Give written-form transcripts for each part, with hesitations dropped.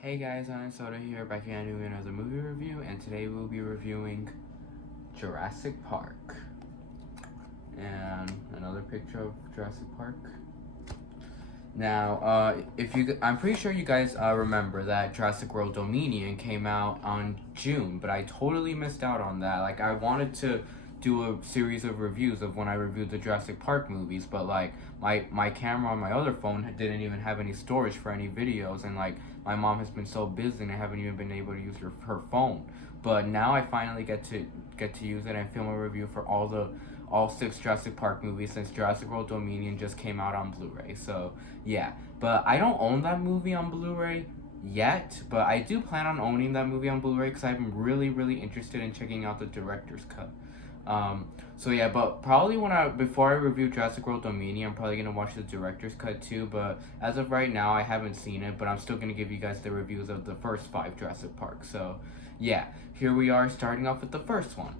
Hey guys, I'm Soda here, back again doing another movie review, and today we'll be reviewing Jurassic Park. And another picture of Jurassic Park. Now, I'm pretty sure you guys remember that Jurassic World Dominion came out on June, but I totally missed out on that. Like, I wanted to do a series of reviews of when I reviewed the Jurassic Park movies, but like my camera on my other phone didn't even have any storage for any videos, and like my mom has been so busy and I haven't even been able to use her phone. But now I finally get to use it and film a review for all six Jurassic Park movies since Jurassic World Dominion just came out on Blu-ray. So yeah, but I don't own that movie on Blu-ray yet, but I do plan on owning that movie on Blu-ray because I'm really interested in checking out the director's cut. So yeah, but probably before I review Jurassic World Dominion, I'm probably gonna watch the director's cut too. But as of right now, I haven't seen it, but I'm still gonna give you guys the reviews of the first 5 Jurassic Park. So yeah, here we are starting off with the first one.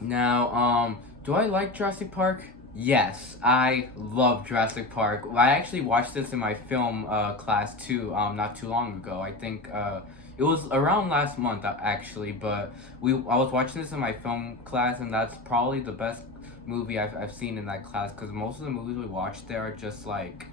Now, do I like Jurassic Park? Yes, I love Jurassic Park. I actually watched this in my film class too, not too long ago. I think it was around last month actually, but I was watching this in my film class, and that's probably the best movie I've seen in that class because most of the movies we watched there are just like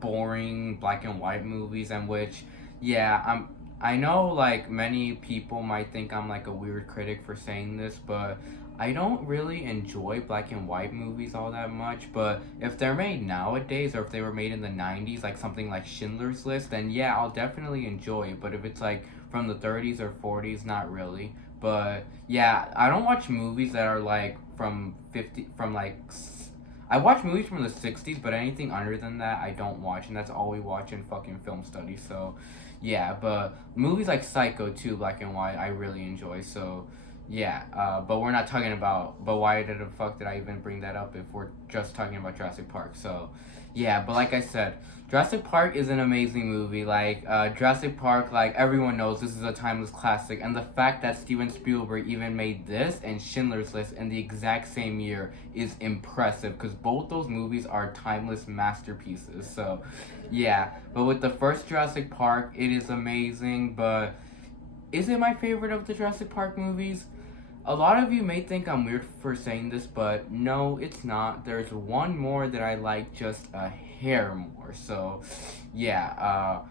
boring black and white movies, and which I know like many people might think I'm like a weird critic for saying this, but I don't really enjoy black and white movies all that much. But if they're made nowadays, or if they were made in the 90s, like something like Schindler's List, then yeah, I'll definitely enjoy it. But if it's like from the 30s or 40s, not really. But yeah, I don't watch movies that are like I watch movies from the 60s, but anything under than that, I don't watch, and that's all we watch in fucking film studies. So, yeah, but movies like Psycho too, black and white, I really enjoy. So, yeah, but we're not talking about. But why the fuck did I even bring that up if we're just talking about Jurassic Park? So, yeah, but like I said, Jurassic Park is an amazing movie. Like, Jurassic Park, like, everyone knows this is a timeless classic. And the fact that Steven Spielberg even made this and Schindler's List in the exact same year is impressive. Because both those movies are timeless masterpieces. So, yeah. But with the first Jurassic Park, it is amazing. But is it my favorite of the Jurassic Park movies? A lot of you may think I'm weird for saying this, but no, it's not. There's one more that I like just a hair more. So, yeah.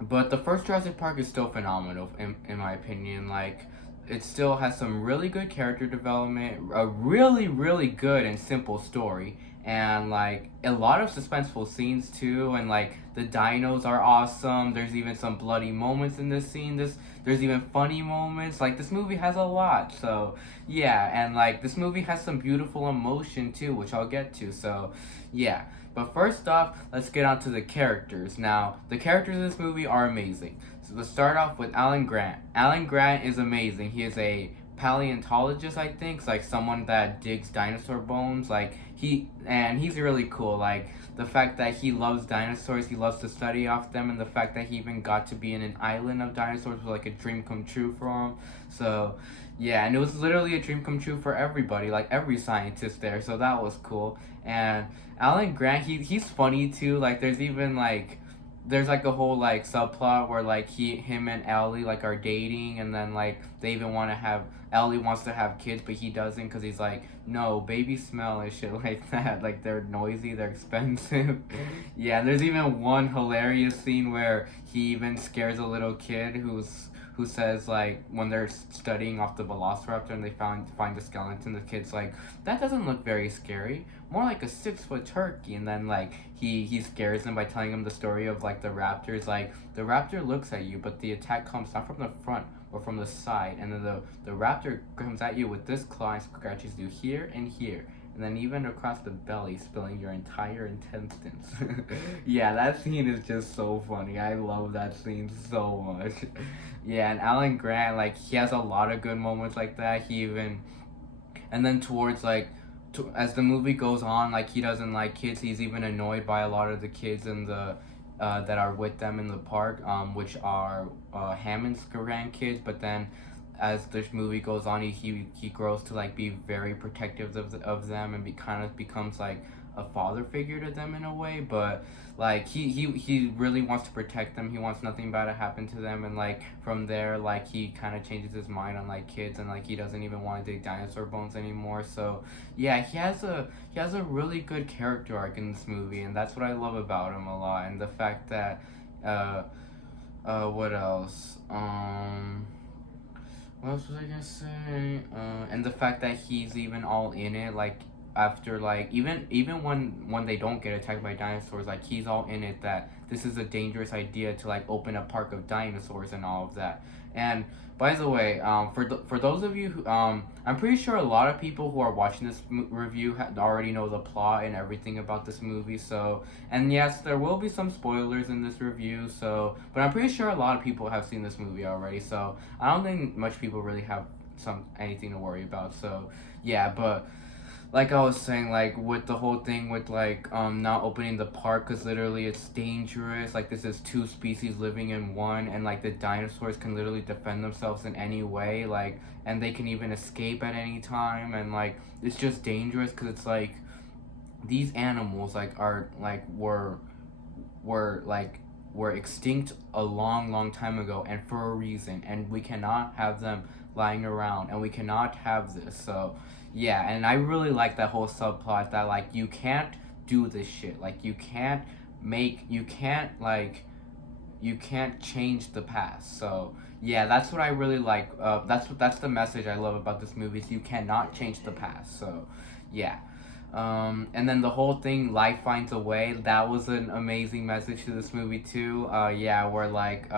But the first Jurassic Park is still phenomenal, in my opinion. Like, it still has some really good character development, a really good and simple story, and like a lot of suspenseful scenes too. And like the dinos are awesome. There's even some bloody moments in this scene. There's even funny moments. Like, this movie has a lot. So yeah, and like this movie has some beautiful emotion too, which I'll get to. So yeah. But first off, let's get on to the characters. Now, the characters in this movie are amazing. So let's start off with Alan Grant. Alan Grant is amazing. He is a paleontologist, I think. It's like someone that digs dinosaur bones. Like, he's really cool. Like, the fact that he loves dinosaurs, he loves to study off them, and the fact that he even got to be in an island of dinosaurs was like a dream come true for him. So yeah, and it was literally a dream come true for everybody, like every scientist there. So that was cool. And Alan Grant, he's funny too. Like, there's like a whole like subplot where like him and Ellie like are dating, and then like they even want to have Ellie wants to have kids, but he doesn't because he's like, no, babies smell and shit like that. Like, they're noisy, they're expensive. Yeah, and there's even one hilarious scene where he even scares a little kid who says, like, when they're studying off the Velociraptor and they find the skeleton, the kid's like, that doesn't look very scary, more like a 6-foot turkey. And then like he scares them by telling him the story of like the raptors. Like, the raptor looks at you, but the attack comes not from the front or from the side, and then the raptor comes at you with this claw and scratches you here and here, and then even across the belly, spilling your entire intestines. Yeah, that scene is just so funny. I love that scene so much. Yeah, and Alan Grant, like, he has a lot of good moments like that. And then towards like, as the movie goes on, like, he doesn't like kids. He's even annoyed by a lot of the kids in the that are with them in the park, which are Hammond's grandkids. But then, as this movie goes on, he grows to like be very protective of them, and kind of becomes like a father figure to them in a way, but like he really wants to protect them. He wants nothing bad to happen to them, and like from there, like he kind of changes his mind on like kids, and like he doesn't even want to dig dinosaur bones anymore. So yeah, he has a really good character arc in this movie, and that's what I love about him a lot. And the fact that uh what else? What else was I gonna say? And the fact that he's even all in it, like after like even when they don't get attacked by dinosaurs, like he's all in it that this is a dangerous idea to like open a park of dinosaurs and all of that. And by the way, for those of you who, I'm pretty sure a lot of people who are watching this review already know the plot and everything about this movie. So, and yes, there will be some spoilers in this review. So, but I'm pretty sure a lot of people have seen this movie already. So, I don't think much people really have anything to worry about. So, yeah, but like I was saying, like with the whole thing with like not opening the park because literally it's dangerous. Like this is two species living in one, and like the dinosaurs can literally defend themselves in any way. Like and they can even escape at any time, and like it's just dangerous because it's like these animals like are like were like were extinct a long time ago and for a reason, and we cannot have them lying around, and we cannot have this. So yeah, and I really like that whole subplot that like you can't do this shit, like you can't like you can't change the past. So yeah, that's what I really like. That's the message I love about this movie is you cannot change the past. So yeah. And then the whole thing, life finds a way. That was an amazing message to this movie too. Yeah, where like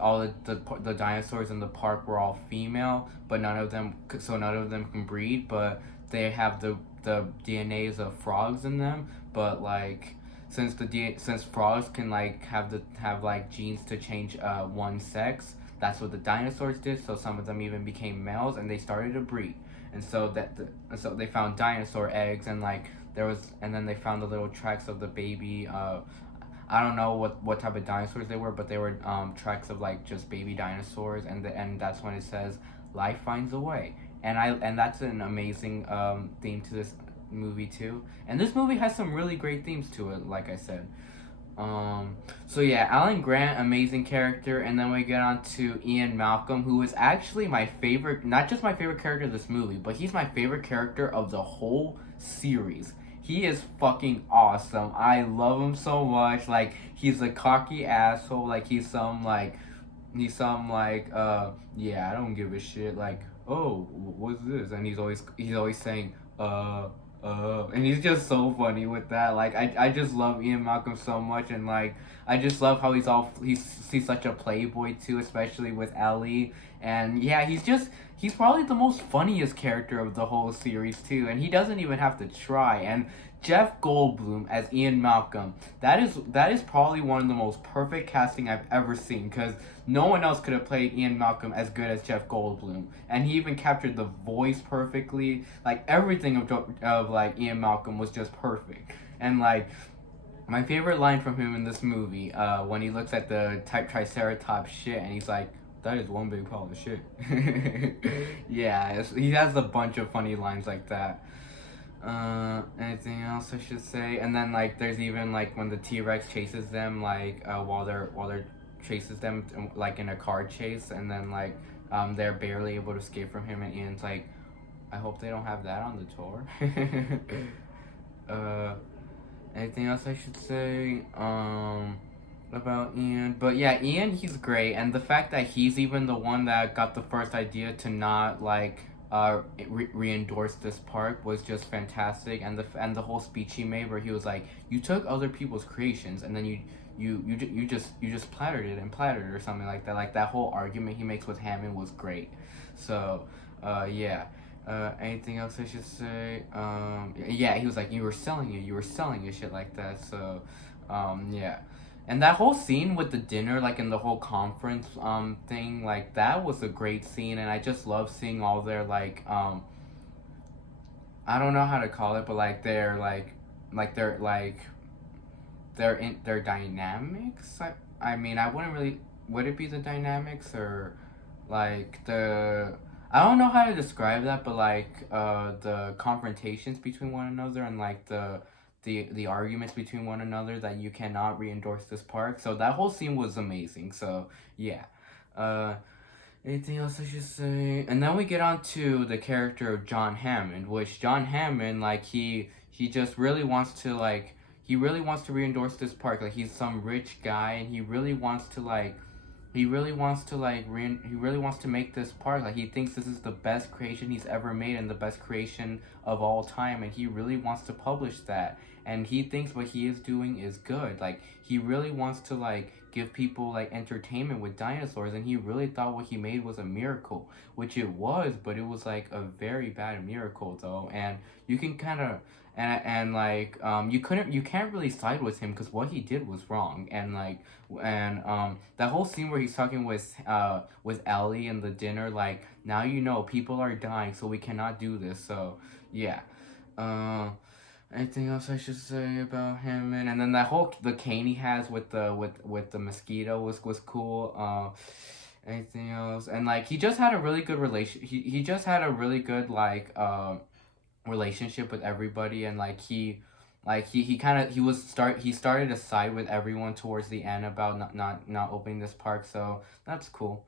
all the dinosaurs in the park were all female, but none of them can breed, but they have the DNAs of frogs in them. But like since frogs can like have like genes to change one sex, that's what the dinosaurs did. So some of them even became males, and they started to breed. And so so they found dinosaur eggs, and like and then they found the little tracks of the baby. I don't know what type of dinosaurs they were, but they were tracks of like just baby dinosaurs, and that's when it says life finds a way. And that's an amazing theme to this movie too. And this movie has some really great themes to it, like I said. So yeah, Alan Grant, amazing character, and then we get on to Ian Malcolm, who is actually my favorite, not just my favorite character of this movie, but he's my favorite character of the whole series. He is fucking awesome. I love him so much. Like he's a cocky asshole. Like he's some like yeah, I don't give a shit. Like oh, what's this? And he's always saying and he's just so funny with that. Like I just love Ian Malcolm so much, and like I just love how he's such a playboy too, especially with Ellie. And yeah, he's probably the most funniest character of the whole series too, and he doesn't even have to try. And Jeff Goldblum as Ian Malcolm, that is probably one of the most perfect casting I've ever seen, because no one else could have played Ian Malcolm as good as Jeff Goldblum, and he even captured the voice perfectly. Like everything of like Ian Malcolm was just perfect. And like my favorite line from him in this movie, when he looks at the Triceratops shit and he's like, "That is one big pile of shit." Yeah, he has a bunch of funny lines like that. Anything else I should say? And then like there's even like when the T-Rex chases them, like while they're chases them like in a car chase, and then like they're barely able to escape from him, and Ian's like, I hope they don't have that on the tour. Anything else I should say about Ian? But yeah, Ian, he's great, and the fact that he's even the one that got the first idea to not like re-endorse this park was just fantastic. And the whole speech he made where he was like, you took other people's creations and then you just plattered it and plattered it or something like that. Like that whole argument he makes with Hammond was great. So yeah. Anything else I should say? Yeah, he was like, you were selling it, shit like that. So yeah. And that whole scene with the dinner, like in the whole conference thing, like that was a great scene, and I just love seeing all their like I don't know how to call it, but like their dynamics. I mean, I wouldn't really, would it be the dynamics or like the, I don't know how to describe that, but like the confrontations between one another, and like the arguments between one another that you cannot re-endorse this park. So that whole scene was amazing. So yeah. Uh, Anything else I should say? And then we get on to the character of John Hammond, which John Hammond, like, he just really wants to, like, he really wants to re-endorse this park. Like, he's some rich guy, and he really wants to, like, he really wants to make this park. Like, he thinks this is the best creation he's ever made and the best creation of all time, and he really wants to publish that. And he thinks what he is doing is good. Like, he really wants to, like, give people, like, entertainment with dinosaurs, and he really thought what he made was a miracle, which it was, but it was, like, a very bad miracle, though. And you can kind of, and like, you can't really side with him because what he did was wrong. And like, and that whole scene where he's talking with Ellie in the dinner, like, now you know people are dying, so we cannot do this. So yeah. uh Anything else I should say about him? And then that whole the cane he has with the mosquito was cool. Anything else? And like, he just had a really good relation. He just had a really good, like, relationship with everybody. And like, he kind of he started to side with everyone towards the end about not opening this park. So that's cool.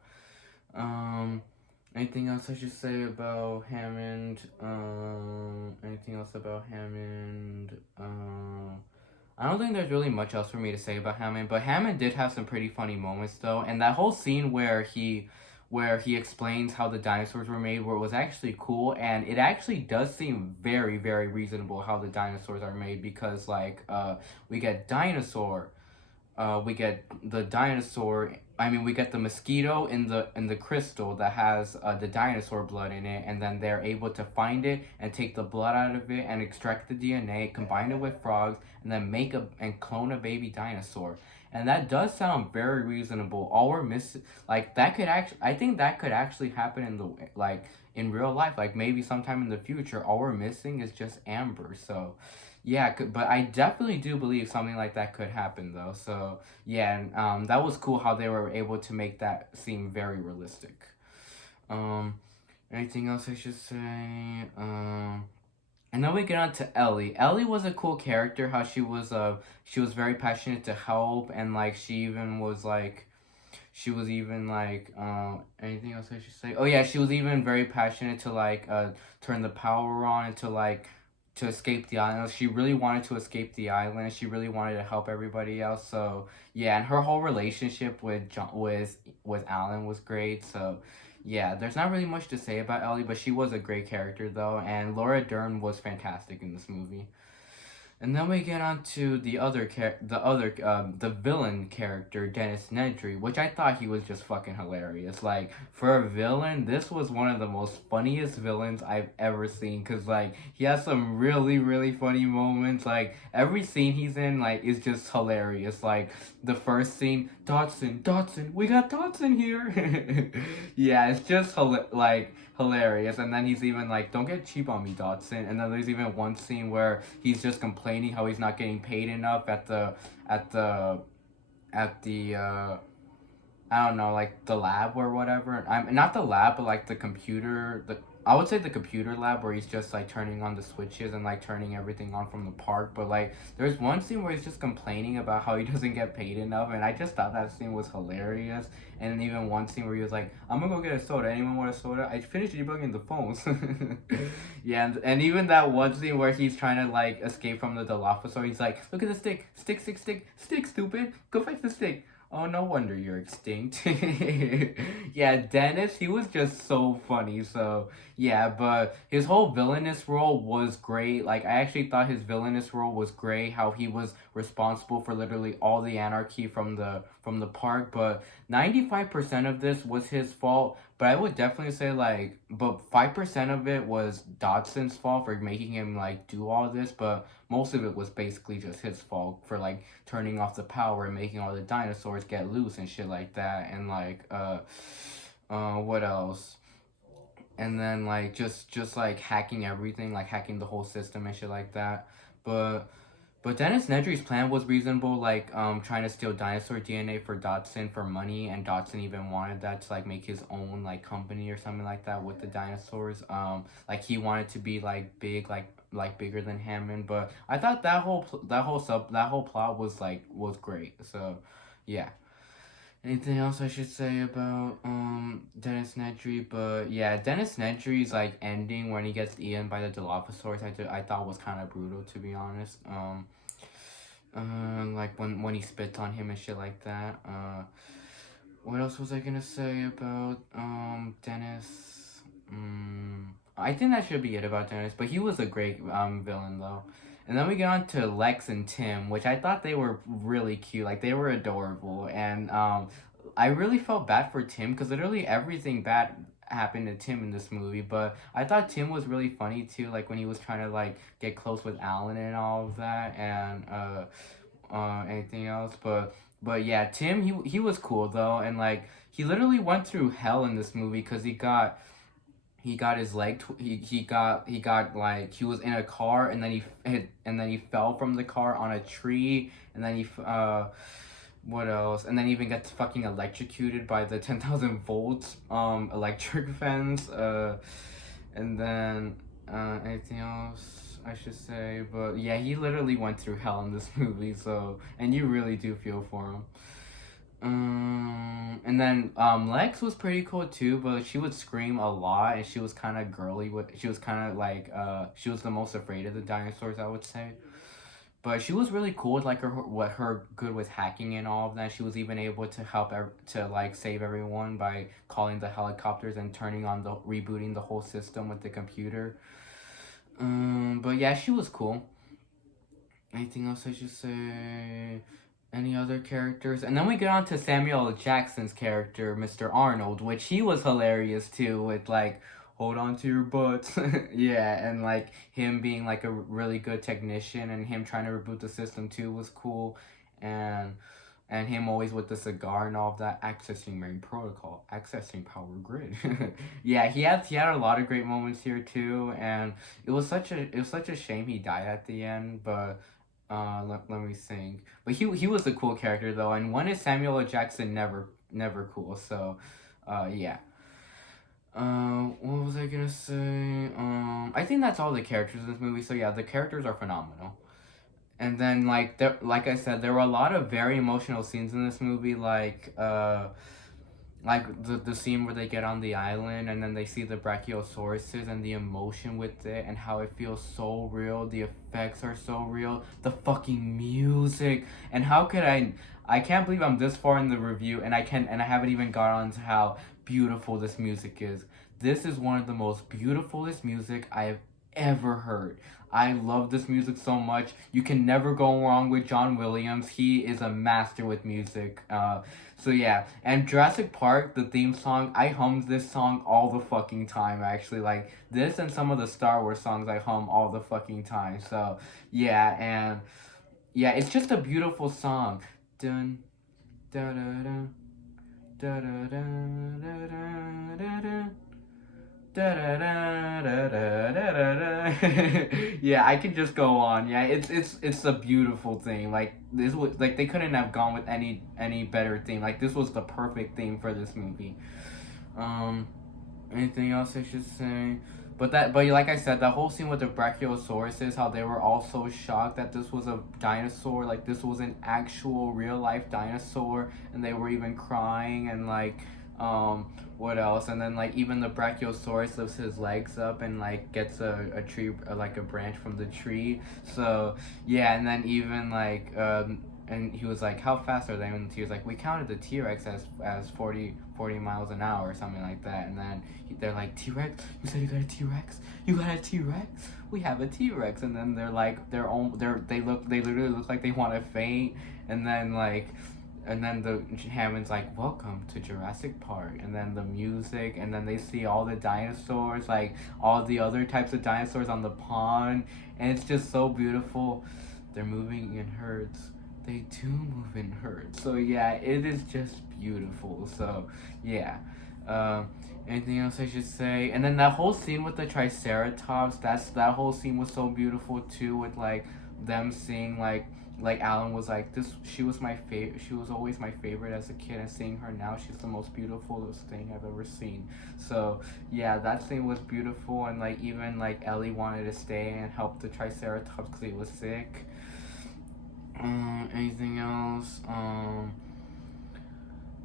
Um. Anything else I should say about Hammond? Anything else about Hammond? I don't think there's really much else for me to say about Hammond, but Hammond did have some pretty funny moments though, and that whole scene where he explains how the dinosaurs were made, where it was actually cool, and it actually does seem very, very reasonable how the dinosaurs are made, because like, we get we get the dinosaur. I mean, we get the mosquito in the crystal that has the dinosaur blood in it, and then they're able to find it and take the blood out of it and extract the DNA, combine it with frogs, and then and clone a baby dinosaur. And that does sound very reasonable. All we're missing, like, that could actually, I think that could actually happen in real life, like maybe sometime in the future. All we're missing is just amber. So yeah, but I definitely do believe something like that could happen, though. So yeah, and that was cool how they were able to make that seem very realistic. Um, Anything else I should say? And then we get on to Ellie. Ellie was a cool character. How she was very passionate to help, and like, she was even like, anything else I should say? Oh yeah, she was even very passionate to, like, turn the power on and to, like, to escape the island. She really wanted to escape the island. She really wanted to help everybody else. So yeah, and her whole relationship with Alan was great. So yeah, there's not really much to say about Ellie, but she was a great character though, and Laura Dern was fantastic in this movie. And then we get on to the villain character, Dennis Nedry, which I thought he was just fucking hilarious. Like, for a villain, this was one of the most funniest villains I've ever seen, cause like, he has some really, really funny moments. Like, every scene he's in, like, is just hilarious. Like, the first scene, Dotson, we got Dotson here. Yeah, it's just hilarious. And then he's even like, don't get cheap on me, Dotson. And then there's even one scene where he's just complaining how he's not getting paid enough at the I don't know, like, the lab or whatever. I'm not the lab, but like I would say the computer lab, where he's just like turning on the switches and like turning everything on from the park. But like, there's one scene where he's just complaining about how he doesn't get paid enough, and I just thought that scene was hilarious. And even one scene where he was like, I'm gonna go get a soda. Anyone want a soda? I finished debugging the phones. Yeah, and even that one scene where he's trying to like escape from the Dilophosaur, he's like, look at the stick, stick, stupid, go fetch the stick. Oh, no wonder you're extinct. Yeah, Dennis, he was just so funny. So yeah, but his whole villainous role was great. Like, I actually thought his villainous role was great. How he was responsible for literally all the anarchy from the park. But 95% of this was his fault. But I would definitely say, like, but 5% of it was Dotson's fault for making him like do all this. But most of it was basically just his fault for like turning off the power and making all the dinosaurs get loose and shit like that. And like, what else? And then like, just like hacking everything, like hacking the whole system and shit like that. But Dennis Nedry's plan was reasonable, like, trying to steal dinosaur DNA for Dotson for money, and Dotson even wanted that to like make his own like company or something like that with the dinosaurs. Like, he wanted to be like big, like like bigger than Hammond. But I thought that whole plot was great. So yeah. Anything else I should say about Dennis Nedry? But yeah, Dennis Nedry's like ending when he gets eaten by the Dilophosaurus, I thought was kind of brutal, to be honest. Like when he spits on him and shit like that. What else was I gonna say about Dennis? I think that should be it about Dennis. But he was a great villain though. And then we get on to Lex and Tim, which I thought they were really cute. Like, they were adorable. And I really felt bad for Tim because literally everything bad happened to Tim in this movie. But I thought Tim was really funny too, like when he was trying to like get close with Alan and all of that, and anything else. But yeah, Tim, he was cool though, and like he literally went through hell in this movie because he got his leg he got like he was in a car, and then he fell from the car on a tree, and then what else, and then he even gets fucking electrocuted by the 10,000 volts electric fence, and then anything else I should say. But yeah, he literally went through hell in this movie, so, and you really do feel for him. And then Lex was pretty cool too, but she would scream a lot, and she was kind of girly. She was kind of like she was the most afraid of the dinosaurs, I would say. But she was really cool with like her good with hacking and all of that. She was even able to help to like save everyone by calling the helicopters and rebooting the whole system with the computer. But yeah, she was cool. Anything else I should say? Any other characters? And then we get on to Samuel L. Jackson's character, Mr. Arnold, which he was hilarious too, with like, hold on to your butts. Yeah, and like him being like a really good technician, and him trying to reboot the system too was cool. And him always with the cigar and all of that, accessing main protocol, accessing power grid. Yeah, he had a lot of great moments here too, and it was such a shame he died at the end, but let me think. But he was a cool character though, and when is Samuel L. Jackson never cool? So, yeah. What was I gonna say? I think that's all the characters in this movie. So yeah, the characters are phenomenal. And then like I said, there were a lot of very emotional scenes in this movie, like the scene where they get on the island and then they see the brachiosauruses and the emotion with it and how it feels so real. The effects are so real. The fucking music, and how could I can't believe I'm this far in the review and I haven't even got on to how beautiful this music is. This is one of the most beautifulest music I have ever heard. I love this music so much. You can never go wrong with John Williams. He is a master with music. So yeah, and Jurassic Park, the theme song, I hummed this song all the fucking time, actually. Like, this and some of the Star Wars songs I hum all the fucking time. So yeah, and yeah, it's just a beautiful song. Dun da da da da da da da da da. Da, da, da, da, da, da, da. Yeah, I could just go on. Yeah, it's a beautiful thing. Like, this was like they couldn't have gone with any better theme. Like, this was the perfect theme for this movie. Anything else I should say? But like I said, that whole scene with the brachiosauruses, how they were all so shocked that this was a dinosaur, like this was an actual real life dinosaur, and they were even crying, and like what else? And then like even the brachiosaurus lifts his legs up and like gets a tree, like a branch from the tree. So yeah, and then even like and he was like, how fast are they? And he was like, we counted the T-Rex as 40 miles an hour or something like that. And then they're like, T-Rex? You said you got a T-Rex? You got a T-Rex? We have a T-Rex. And then they're like, they literally look like they want to faint. And then the Hammond's like, welcome to Jurassic Park. And then the music, and then they see all the dinosaurs, like all the other types of dinosaurs on the pond, and it's just so beautiful. They're moving in herds. They do move in herds. So yeah, it is just beautiful. So yeah. Anything else I should say? And then that whole scene with the Triceratops, that whole scene was so beautiful too, with like them seeing like like Alan was like, this, she was my favorite, she was always my favorite as a kid, and seeing her now, she's the most beautiful thing I've ever seen. So yeah, that scene was beautiful. And like even like Ellie wanted to stay and help the Triceratops because he was sick. Anything else?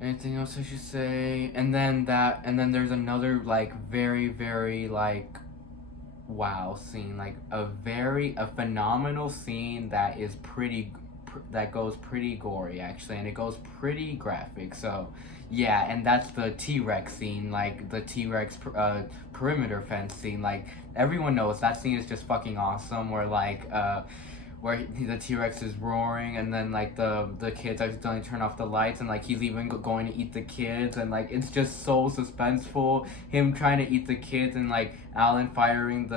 Anything else I should say? And then there's another like very very like wow scene, like a phenomenal scene that is that goes pretty gory actually, and it goes pretty graphic. So yeah, and that's the T-Rex scene, like the T-Rex perimeter fence scene. Like everyone knows that scene is just fucking awesome, where the T-Rex is roaring, and then like the kids accidentally turn off the lights, and like he's even going to eat the kids, and like it's just so suspenseful, him trying to eat the kids, and like Alan firing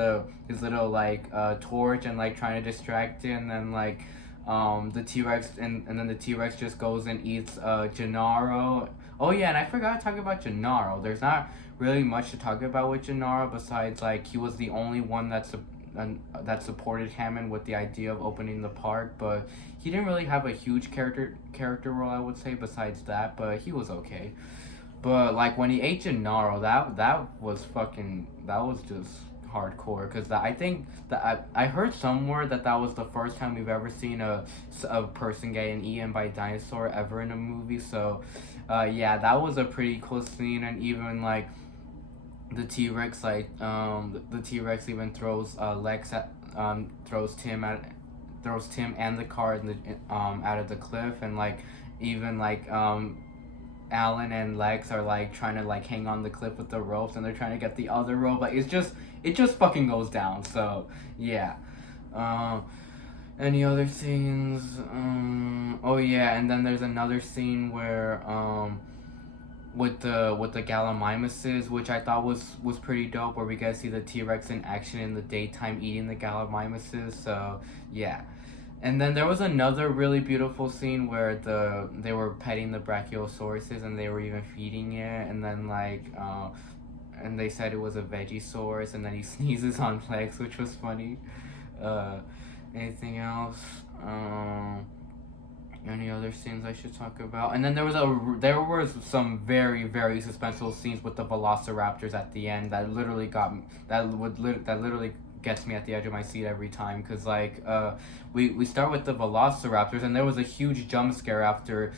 his little like torch and like trying to distract it, and then like the T-Rex, and then the T-Rex just goes and eats Gennaro. Oh yeah, and I forgot to talk about Gennaro. There's not really much to talk about with Gennaro besides like he was the only one that supported Hammond with the idea of opening the park, but he didn't really have a huge character role, I would say, besides that, but he was okay. But like when he ate Gennaro, that was just hardcore, because I think that I heard somewhere that was the first time we've ever seen a person getting eaten by a dinosaur ever in a movie. So yeah, that was a pretty cool scene. And even like the T-Rex, like the T-Rex even throws throws Tim and the car out of the cliff, and like even like Alan and Lex are like trying to like hang on the cliff with the ropes, and they're trying to get the other rope. Like it just fucking goes down. So yeah. Any other scenes? Oh yeah, and then there's another scene where with the Gallimimuses, which I thought was pretty dope, where we get to see the T-Rex in action in the daytime eating the Gallimimuses. So yeah. And then there was another really beautiful scene where they were petting the Brachiosauruses, and they were even feeding it, and then like and they said it was a Vegisaurus, and then he sneezes on Lex, which was funny. Anything else? Any other scenes I should talk about? And then there was some very very suspenseful scenes with the Velociraptors at the end that literally gets me at the edge of my seat every time, because like we start with the Velociraptors, and there was a huge jump scare after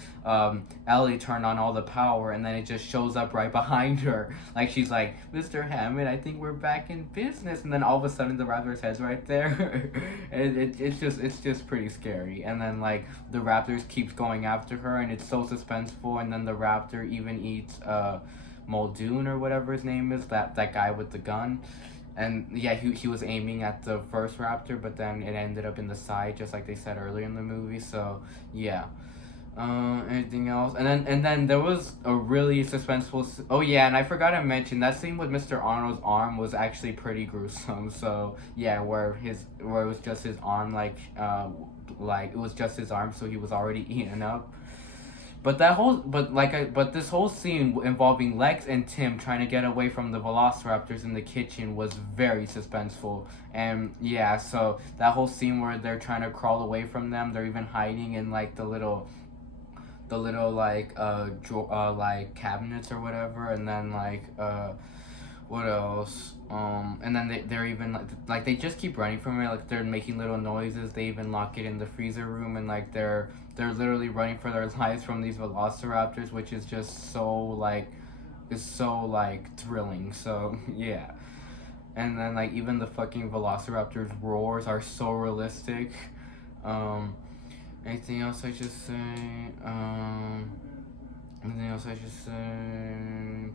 Ellie turned on all the power, and then it just shows up right behind her, like she's like, Mr. Hammond, I think we're back in business, and then all of a sudden the raptor's head's right there. And it's just pretty scary. And then like the raptors keeps going after her, and it's so suspenseful. And then the raptor even eats Muldoon or whatever his name is, that guy with the gun. And yeah, he was aiming at the first raptor, but then it ended up in the side, just like they said earlier in the movie. So yeah. Anything else? And then there was a really suspenseful. Oh yeah, and I forgot to mention that scene with Mr. Arnold's arm was actually pretty gruesome. So yeah, where it was just his arm, like it was just his arm, so he was already eaten up. But this whole scene involving Lex and Tim trying to get away from the Velociraptors in the kitchen was very suspenseful. And yeah, so that whole scene where they're trying to crawl away from them, they're even hiding in like the little like like cabinets or whatever, and then like what else? And then they're even like they just keep running from it, like they're making little noises. They even lock it in the freezer room, and like they're literally running for their lives from these Velociraptors, which is just so thrilling. So yeah. And then like even the fucking Velociraptors roars are so realistic. Anything else I should say? Anything else I should say?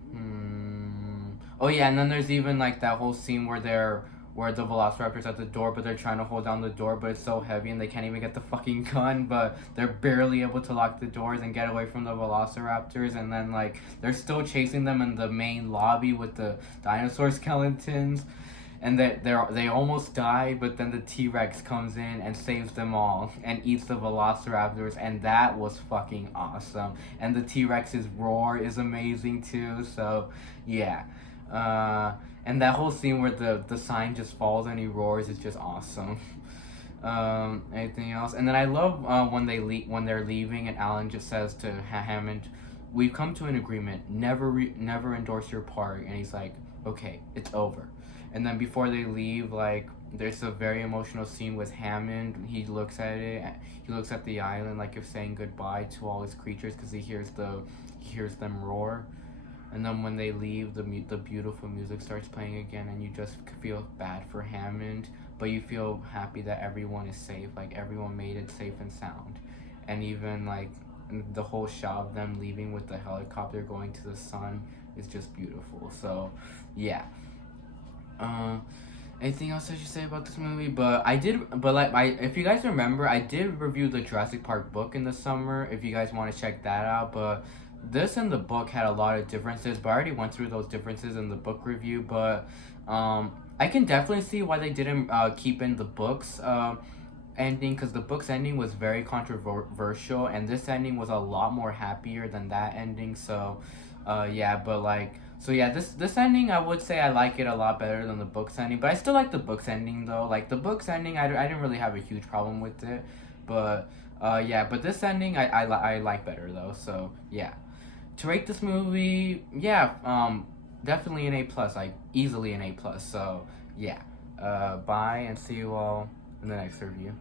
Oh yeah, and then there's even like that whole scene where the Velociraptor's at the door, but they're trying to hold down the door, but it's so heavy and they can't even get the fucking gun, but they're barely able to lock the doors and get away from the Velociraptors. And then like they're still chasing them in the main lobby with the dinosaur skeletons, and they almost die, but then the T-Rex comes in and saves them all and eats the Velociraptors, and that was fucking awesome. And the T-Rex's roar is amazing too. So yeah. And that whole scene where the sign just falls and he roars is just awesome. Anything else? And then I love when when they're leaving, and Alan just says to Hammond, "We've come to an agreement. Never endorse your park." And he's like, "Okay, it's over." And then before they leave, like there's a very emotional scene with Hammond. He looks at it. He looks at the island like if saying goodbye to all his creatures because he hears them roar. And then when they leave, the beautiful music starts playing again, and you just feel bad for Hammond, but you feel happy that everyone is safe. Like everyone made it safe and sound, and even like the whole shot of them leaving with the helicopter going to the sun is just beautiful. So, yeah. Uh, Anything else I should say about this movie? If you guys remember, I did review the Jurassic Park book in the summer. If you guys want to check that out, but this and the book had a lot of differences. But I already went through those differences in the book review. But I can definitely see why they didn't keep in the books ending, because the book's ending was very controversial, and this ending was a lot more happier than that ending. So, yeah, but like. So yeah, this ending I would say I like it a lot better than the book's ending, but I still like the book's ending though. Like the book's ending, I didn't really have a huge problem with it, but yeah, but this ending I like better though. So yeah, to rate this movie, yeah, definitely an A plus, like easily an A plus. So yeah, bye and see you all in the next review.